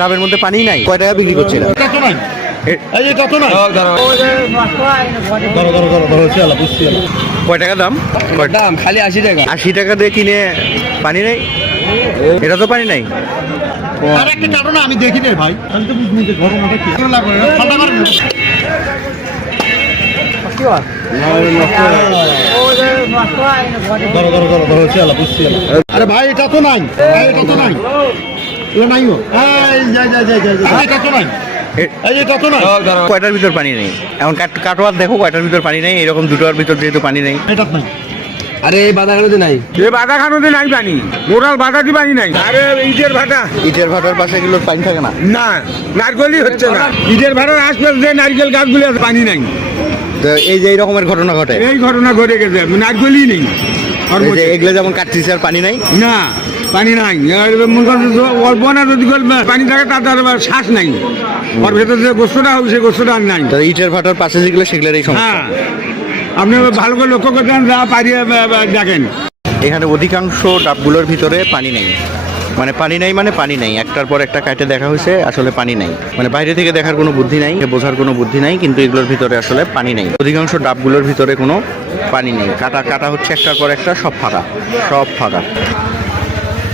ডাবের মধ্যে পানি নাই, কয় টাকা বিক্রি করছে এটা? কয় টাকা দাম? দাম খালি 80 টাকা। 80 টাকা দিয়ে কিনে পানি নেই, এটা তো পানি নাই। আমি দেখি রে ভাই, আমি তো বুঝিনি যে ঘটনাটা কি লাগবে না, ঠান্ডা করে না। আরে ভাই এটা তো নাই, এটা তো নাই, এটা নাই, এটা তো নাই, এটা তো নাই। কয়টার ভিতর পানি নেই? এখন কাটোয়ার দেখো কয়টার ভিতর পানি নেই, এরকম দুটোর ভিতর যেহেতু পানি নেই। এটা নাই। আরে এই বাদাখানোতে নাই, এ বাধা খানোতে নাই পানি, মোরাল বাধা কি পানি নাই? আরে ইটের ভাটা, ইটের ভাটার পাশে এগুলোর পানি থাকে না। না নারকেলই হচ্ছে না, ইটের ভাটার আশপাশ যে নারকেল গাছগুলো আছে পানি নাই। তো এই যে এই রকমের ঘটনা ঘটে, এই ঘটনা ঘটে গেছে, নারকেলই নেই। এই যে এগুলো যেমন কাটতেছে আর পানি নাই। না পানি নাই, অল্প না যদি পানি থাকে তাতে আর শ্বাস নাই, ওর ভেতর যে গোস্তটা হবে সেই গোস্তটা আর নাই। তো ইটের ভাটার পাশে যেগুলো সেগুলোর এই সমস্যা। হ্যাঁ আপনি ভালো করে লক্ষ্য করতেন, যা পারিয়ে দেখেন। এখানে অধিকাংশ ডাবগুলোর ভিতরে পানি নেই, মানে পানি নাই, মানে পানি নেই। একটার পর একটা কাটে দেখা হয়েছে, আসলে পানি নাই। মানে বাইরে থেকে দেখার কোনো বুদ্ধি নাই, বোঝার কোনো বুদ্ধি নাই, কিন্তু এগুলোর ভিতরে আসলে পানি নেই। অধিকাংশ ডাবগুলোর ভিতরে কোনো পানি নেই, কাটা কাটা হচ্ছে একটার পর একটা, সব ফাঁকা, সব ফাঁকা।